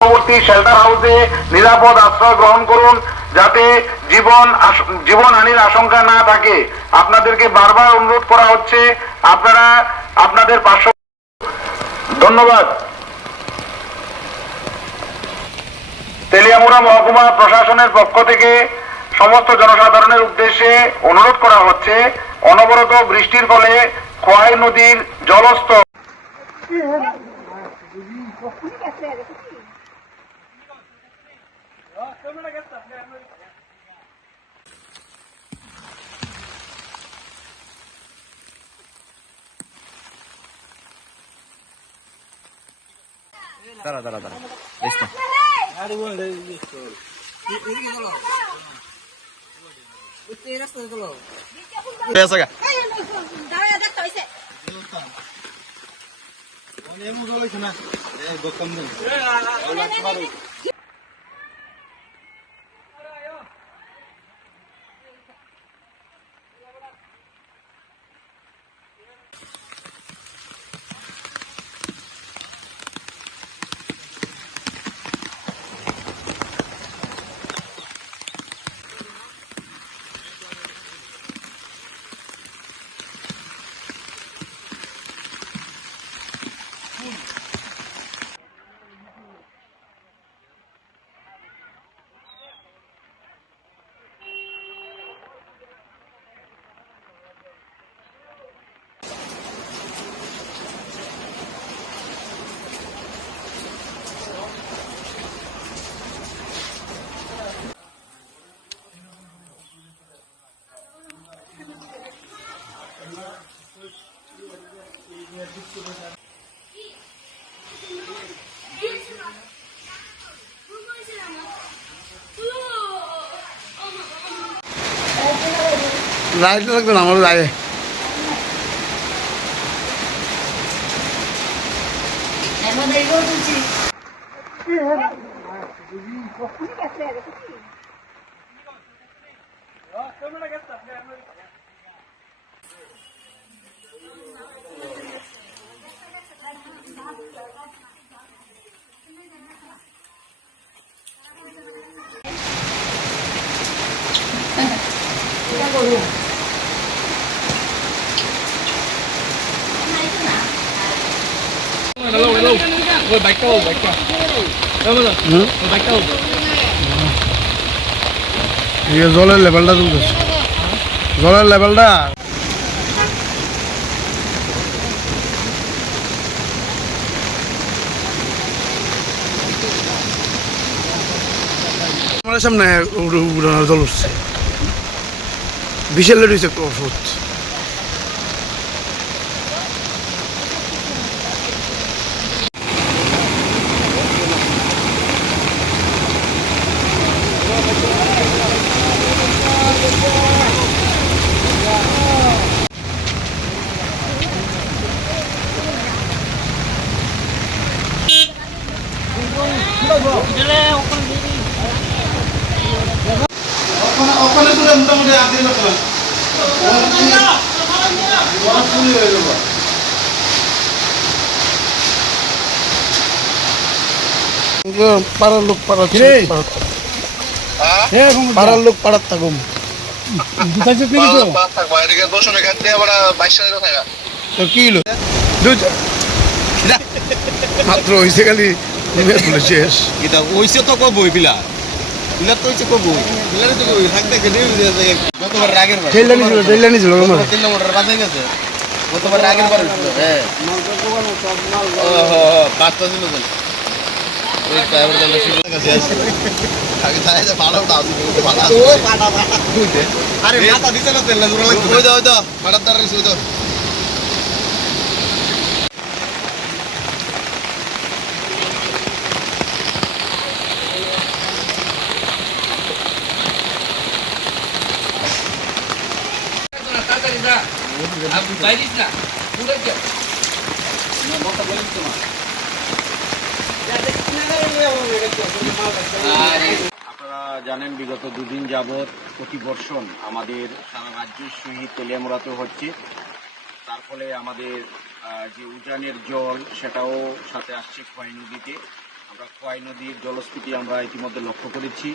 পূর্ববর্তী শেল্টার হাউসে নিরাপদ আশ্রয় গ্রহণ করুন যাতে জীবনহানির আশঙ্কা না থাকে। আপনাদেরকে বারবার অনুরোধ করা হচ্ছে আপনারা আপনাদের পার্শ্ব। ধন্যবাদ। তেলিয়ামুড়া মহকুমা প্রশাসনের পক্ষ থেকে সমস্ত জনসাধারণের উদ্দেশ্যে অনুরোধ করা হচ্ছে, অনবরত বৃষ্টির ফলে খোয়াই নদীর জলস্তর দাঁড়া দাঁড়া দাঁড়া লাইট লাগতো না আমার লাগে জলের লেভেলটা তুলতেছে, জলের লেভেলটা আমার সামনে জল উঠছে, বিশাল লেট হয়েছে একটা ওষুধ। ওখানে তো মোটামুটি আগে পাড়ার লোক পাড়ার লোক পাড়ার থাকুম কি মাত্র হয়েছে খালি শেষ ওইসে তো কব পিলা পিলার তো হইছে কব পিলারে তো কই থাকতে গেলে গতবার রাগের বার টেইলানি ছিল 3 নম্বরের বাজে গেছে গতবার রাগের বার হ্যাঁ পাঁচটা ছিল তো ওই ড্রাইভার দলে ছিল কাছে আছে আগে যায় যে ভাড়া দাও দিতে ভাড়া ওই ভাড়া আরে মাথা দিতে না তেল জোরা লাগবে ওই দাও ভাড়ার দাঁড়াই ওই দাও আপনারা জানেন বিগত দুদিন যাবৎ প্রতিবর্ষণ আমাদের সারা রাজ্যের সহিত তেলিয়ামুড়াতে হচ্ছে, তার ফলে আমাদের যে উজানের জল সেটাও সাথে আসছে খোয়াই নদীতে। আমরা খোয়াই নদীর জলস্ফীতি আমরা ইতিমধ্যে লক্ষ্য করেছি।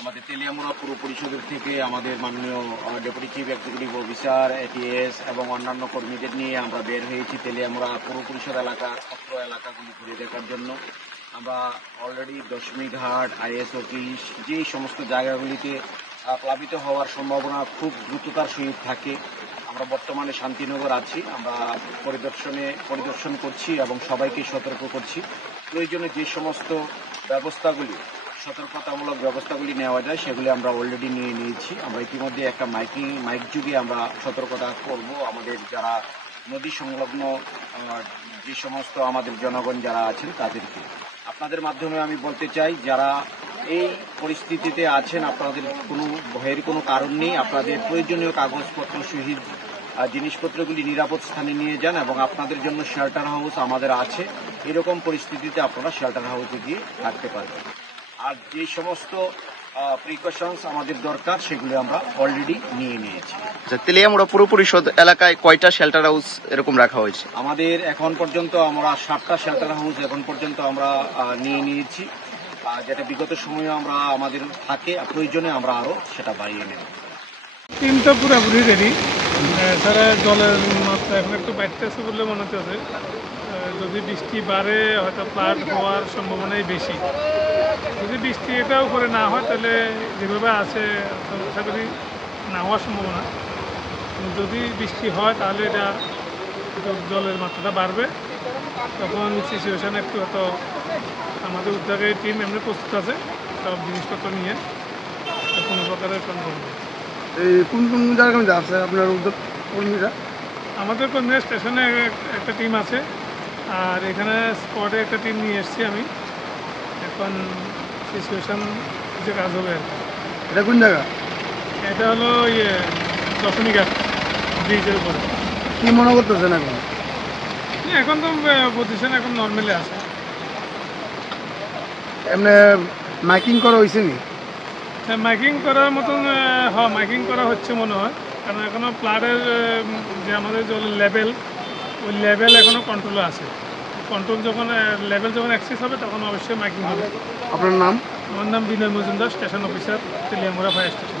আমাদের তেলিয়ামুড়া পৌর পরিষদের থেকে আমাদের মাননীয় deputy chief executive officer, ATS এবং অন্যান্য কর্মীদের নিয়ে আমরা বের হয়েছি তেলিয়ামুড়া পৌর পরিষদ এলাকার অত্র এলাকাগুলি ঘুরে দেখার জন্য। আমরা অলরেডি দশমীঘাট, আইএস অফিস, যেই সমস্ত জায়গাগুলিতে প্লাবিত হওয়ার সম্ভাবনা খুব দ্রুততার সহিত থাকে, আমরা বর্তমানে শান্তিনগর আছি। আমরা পরিদর্শন করছি এবং সবাইকে সতর্ক করছি। প্রয়োজনে যে সমস্ত ব্যবস্থাগুলি, সতর্কতামূলক ব্যবস্থাগুলি নেওয়া যায় সেগুলি আমরা অলরেডি নিয়ে নিয়েছি। আমরা ইতিমধ্যে একটা মাইক যুগে আমরা সতর্কতা করব আমাদের যারা নদী সংলগ্ন যে সমস্ত আমাদের জনগণ যারা আছেন তাদেরকে। আপনাদের মাধ্যমে আমি বলতে চাই, যারা এই পরিস্থিতিতে আছেন আপনাদের কোনো ভয়ের কোনো কারণ নেই। আপনাদের প্রয়োজনীয় কাগজপত্র সহিত জিনিসপত্রগুলি নিরাপদ স্থানে নিয়ে যান এবং আপনাদের জন্য শেল্টার হাউস আমাদের আছে। এরকম পরিস্থিতিতে আপনারা শেল্টার হাউসে গিয়ে থাকতে পারবেন। আর যে সমস্ত প্রিকশনস আমাদের দরকার সেগুলো আমরা অলরেডি নিয়ে নিয়েছি। তেলিয়ামুড়া পৌর পরিষদ এলাকায় কয়টা শেল্টার হাউস এরকম রাখা হয়েছে? আমাদের এখন পর্যন্ত আমরা 7টা শেল্টার হাউস এখন পর্যন্ত আমরা নিয়ে নিয়েছি, যেটা বিগত সময়ে আমরা আমাদের থাকে, প্রয়োজনে আমরা আরও সেটা বাড়িয়ে নেব। টিমটা পুরোপুরি রেডি। তারা জলের মাত্রা এখন একটু বাড়তেছে বলে মনে হচ্ছে। যদি বৃষ্টি বাড়ে হয়তো ফ্লাড হওয়ার সম্ভাবনাই বেশি। যদি বৃষ্টি এটাও করে না হয় তাহলে যেভাবে আছে আশা করি না হওয়ার সম্ভাবনা। যদি বৃষ্টি হয় তাহলে এটা জলের মাত্রাটা বাড়বে, তখন সিচুয়েশান একটু হয়তো আমাদের উদ্যোগের টিম এমনি প্রস্তুত আছে সব জিনিসপত্র নিয়ে কোনো প্রকারের কনফার্ম। এই কোন কোন জায়গায় যাচ্ছে আপনার উদ্যোগ কর্মীরা? আমাদের কর্মীরা স্টেশনে একটা টিম আছে, আর এখানে স্পটে একটা টিম নিয়ে এসেছি আমি। এখন সিচুয়েশান কিছু কাজ হবে আর কি। এটা কোন জায়গা? এটা হলো দশমীঘাট ব্রিজের উপরে। কি মনে করতেছেন এখন? এখন তো পজিশন এখন নর্মালি আছে। এমনি মাইকিং করা হয়েছে নি? হ্যাঁ, মাইকিং করার মতন মাইকিং করা হচ্ছে মনে হয়, কারণ এখনও ফ্লাডের যে আমাদের জলের লেভেল, ওই লেভেল এখনও কন্ট্রোলে আছে। কন্ট্রোল যখন লেভেল যখন অ্যাক্সেস হবে তখন অবশ্যই মাইকিং হবে। আপনার নাম? আমার নাম Binoy Majumdar, station officer, Teliamura fire station.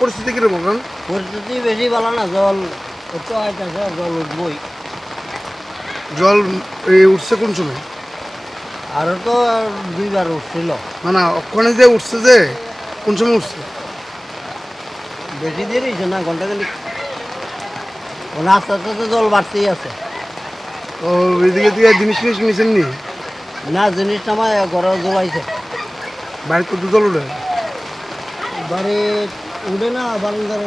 পরিস্থিতি কিরকম? পরিস্থিতি বেশি ভালো না, জল একটু আইতেছে, জল উঠবই। জল উঠছে কোন সময়? আরও তো 2বার উঠছিল। না ওখানে যে উঠছে যে কোন সময় উঠছে? বেশি দেরি হয়েছে না, ঘন্টা খালি। আস্তে আস্তে তো জল বাড়তেই আছে। ও এদিকে দিকে জিনিস টিনিস নিয়েছেন নি? না, জিনিসটা আমার ঘরে জ্বলাইছে। বাড়ির কত জল উঠে? বাড়ি উঠে না, বারান্দার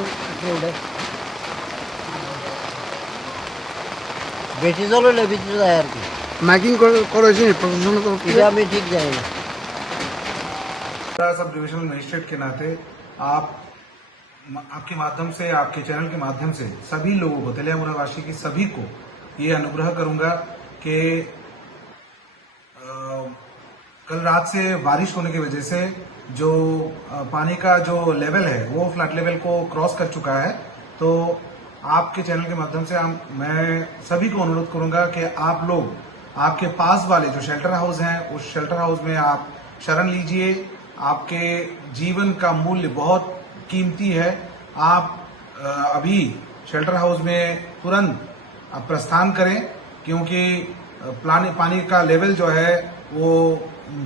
উঠে। বেশি জল হলে ভিতরে যায় আর কি। মাইকিং করা হয়েছে প্রশাসনের তরফ থেকে? এটা আমি ঠিক জানি না। सब डिविजनल मजिस्ट्रेट के नाते आपके माध्यम से, आपके चैनल के माध्यम से सभी लोगों को, तेलियामुड़ा वासी की सभी को ये अनुग्रह करूंगा कि कल रात से बारिश होने की वजह से जो पानी का जो लेवल है वो फ्लड लेवल को क्रॉस कर चुका है। तो आपके चैनल के माध्यम से मैं सभी को अनुरोध करूंगा कि आप लोग आपके पास वाले जो शेल्टर हाउस हैं उस शेल्टर हाउस में आप शरण लीजिए। आपके जीवन का मूल्य बहुत कीमती है। आप अभी शेल्टर हाउस में तुरंत प्रस्थान करें, क्योंकि पानी का लेवल जो है वो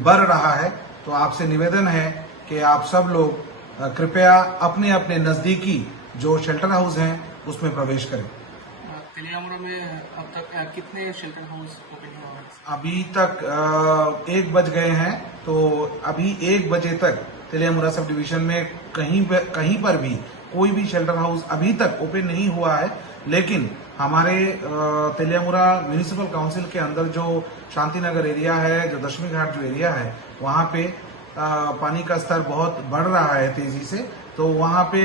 बढ़ रहा है। तो आपसे निवेदन है कि आप सब लोग कृपया अपने अपने नजदीकी जो शेल्टर हाउस हैं उसमें प्रवेश करें। तेलियामुड़ा में अब तक कितने शेल्टर हाउस ओपन हुआ है? अभी तक 1 बज गए हैं, तो अभी 1 बजे तक तेलियामुड़ा सब डिवीजन में कहीं पर भी कोई भी शेल्टर हाउस अभी तक ओपन नहीं हुआ है। लेकिन हमारे तेलियामुड़ा म्यूनिसिपल काउंसिल के अंदर जो शांतिनगर एरिया है, जो दशमीघाट जो एरिया है, वहां पे पानी का स्तर बहुत बढ़ रहा है तेजी से। तो वहां पे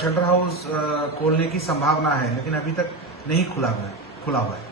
शेल्टर हाउस खोलने की संभावना है, लेकिन अभी तक नहीं खुला हुआ है।